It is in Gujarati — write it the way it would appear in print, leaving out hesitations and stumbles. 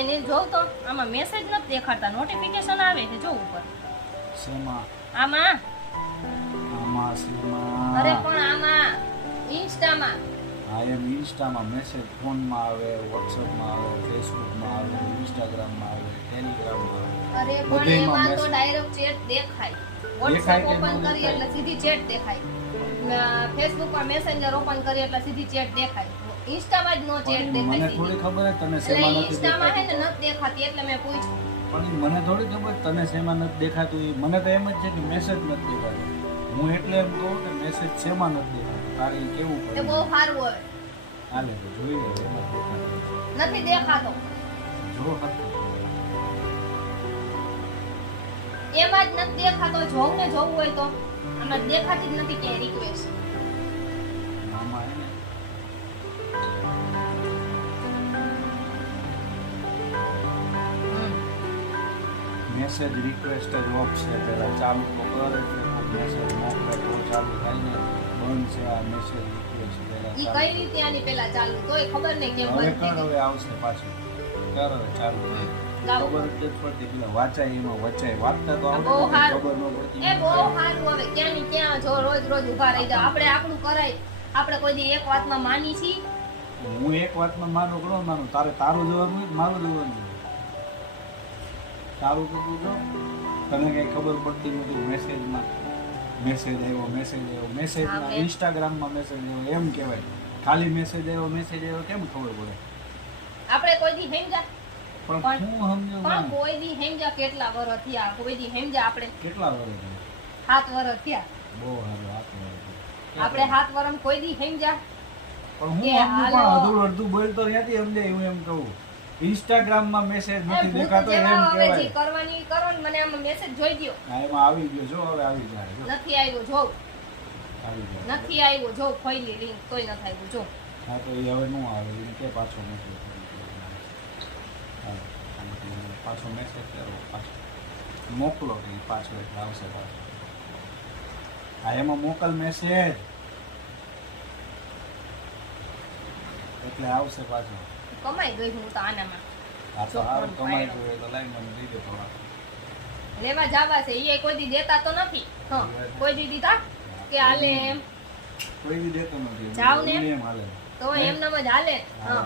એને જોઉં તો આમાં મેસેજ નથી દેખાડતા, નોટિફિકેશન આવે છે જો ઉપર. શેમાં? આમાં આમાં શેમાં? અરે પણ આમાં ઇન્સ્ટામાં. હા, એમ ઇન્સ્ટામાં મેસેજ ફોનમાં આવે, વોટ્સઅપમાં આવે, ફેસબુકમાં આવે, ઇન્સ્ટાગ્રામમાં આવે, ટેલિગ્રામમાં આવે. અરે પણ બધેયમાં એમાં તો message. ડાયરેક્ટ ચેટ દેખાય. દેખાય વોટ્સઅપ કે ઓપન ન કરી દેખાય? એટલે સીધી ચેટ દેખાય. ફેસબુકમાં મેસેન્જર ઓપન કરી એટલે સીધી ચેટ દેખાય. ઇન્સ્ટામાં જ નો ચેટ પણ મને દેખાય થોડી સીધી. ખબર હે તને એટલે શેમાં નથી ઇન્સ્ટામાં હે ને દેખાતું. નથી દેખાતી એટલે મેં પૂછ્યું. પણ મને થોડી ખબર તને શેમાં નથી દેખાતું. ઈ મને તો એમ જ છે કે મેસેજ નથી દેખાતો. હું એટલે એમ કહું કે મેસેજ શેમાં નથી દેખાતો. તારે ઈ કેવું એ પડે? બહુ સારું હવે. હાલે તો જોઈ લે એમાં દેખાતું. નથી દેખાતો. જો હતું. એમાં જ નથી દેખાતો. જોવું ને જોવું હોય તો આમાં દેખાતી જ નથી ક્યાંય રિક્વેસ્ટ. આમાં હે ને મેસેજ રિક્વેસ્ટ જ ઓફ છે. પહેલા ચાલુ તો કર એટલે કોઈ મેસેજ મોકલે તો ચાલુ થાય ને. બંધ છે આ મેસેજ રિક્વેસ્ટ પહેલા ઈ ચાલુ. કઈ રીતે આની પેલા ચાલુ તોય ખબર નહીં કેમ હવે બંધ કર, થઈ હવે આવશે પાછું. કર હવે ચાલુ. લાવો. ખબર જ નથી પડતી પેલા વાંચાય એમાં વચાય. વાંચતા તો આવડે બહુ પણ સારું. ખબર ન પડતી. એ બહુ સારું. હવે ક્યાં ની ક્યાં જો રોજ રોજ ઊભા રહી જાવ. આપણે આપણું કરાય. આપણે કોઈ દી એક વાતમાં માની છી. હું એક વાતમાં માનું કે ન માનું, તારે તારું જોવાનું હોય કે મારું જોવાનું હોય? તારું તો તું જો. તને કઈ ખબર પડતી નથી મેસેજમાં. મેસેજ આવ્યો હા, મેસેજમાં મેં- ઇન્સ્ટાગ્રામમાં મેસેજ આવ્યો એમ કહેવાય. ખાલી મેસેજ આવ્યો કેમ ખબર પડે? આપણે કોઈ દી સમજા પણ પણ- હું સમજો પણ કોઈ દી સમજા કેટલા વર્ષ થયા. કોઈ દી સમજા આપણે કેટલા વર્ષ થયા? 7 વર્ષ થયા. બહુ સારું હાથ આપણે 7 વર્ષ કોઈ દી સમજા. પણ હું કે સમજુ હાલો. પણ અડધું અડધું બોલતો ત્યાંથી સમજાય. હું એમ કહું ઇન્સ્ટાગ્રામમાં મેસેજ એ નથી ભૂત દેખાતો એમ જેવા હવે જે કહેવાય. કરવાની ઈ કરો ને. મને આમાં મેસેજ જોઈ દ્યો. હા, એમાં આવી ગયો જો. હવે આવી જાય જો. નથી આવ્યો જો. આવી જાય. નથી આવ્યો જો. ખોઈલી લિંક તોય નથી આવ્યું જો. હા, તો એ હવે નું આવે એને કે પાછો મેસેજ પાછો મેસેજ કરો પાછો મોકલો કે ઈ પાછો એટલે આવશે પાછો. હા, એમાં મોકલ મેસેજ એટલે આવશે પાછો. કમાઈ ગઈ હું તો આનામાં. આ તો જો હાર ફોન કમાઈ પાડ્યો. ગયો તો લાઈ મને દઈ દે થોડા. લેવા જવા છે. એ કોઈ દી દેતા તો નથી. હા, કોઈ દી દીધા કે હાલે એમ કોઈ બી દેતો નથી. જાવ ને. એમ હાલે. તો એમનામ જ હાલે. હા.